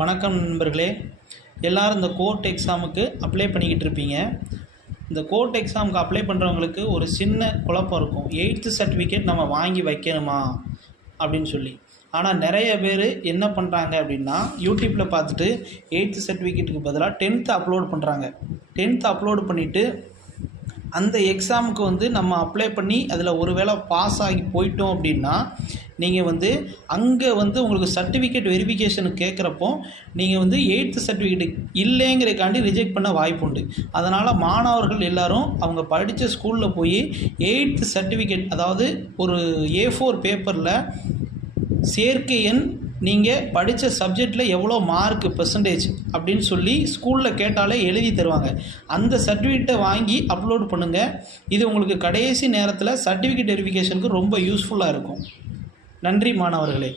வணக்கம் நண்பர்களே. எல்லோரும் இந்த கோர்ட் எக்ஸாமுக்கு அப்ளை பண்ணிக்கிட்டு இருப்பீங்க. இந்த கோர்ட் எக்ஸாமுக்கு அப்ளை பண்ணுறவங்களுக்கு ஒரு சின்ன குழப்பம் இருக்கும். 8th சர்டிஃபிகேட் நம்ம வாங்கி வைக்கணுமா அப்படின்னு சொல்லி. ஆனால் நிறைய பேர் என்ன பண்ணுறாங்க அப்படின்னா, யூடியூப்பில் பார்த்துட்டு 8th சர்டிஃபிகேட்டுக்கு பதிலாக 10th அப்லோட் பண்ணுறாங்க. 10th அப்லோடு பண்ணிவிட்டு அந்த எக்ஸாமுக்கு நம்ம அப்ளை பண்ணி அதில் ஒரு வேளை பாஸ் ஆகி போயிட்டோம் அப்படின்னா, நீங்கள் அங்கே உங்களுக்கு சர்டிஃபிகேட் வெரிஃபிகேஷனுக்கு கேட்குறப்போ நீங்கள் 8th சர்டிஃபிகேட் இல்லைங்கிறக்காண்டி ரிஜெக்ட் பண்ண வாய்ப்பு உண்டு. அதனால் மாணவர்கள் எல்லோரும் அவங்க படித்த ஸ்கூலில் போய் 8th சர்டிஃபிகேட், அதாவது ஒரு A4 பேப்பரில் சேர்க்கை எண், நீங்கள் படித்த சப்ஜெக்டில் எவ்வளோ மார்க் பெர்சன்டேஜ் அப்படின்னு சொல்லி ஸ்கூலில் கேட்டாலே எழுதி தருவாங்க. அந்த சர்டிஃபிகேட்டை வாங்கி அப்லோட் பண்ணுங்கள். இது உங்களுக்கு கடைசி நேரத்தில் சர்டிஃபிகேட் வெரிஃபிகேஷனுக்கு ரொம்ப யூஸ்ஃபுல்லாக இருக்கும். நன்றி மாணவர்களே.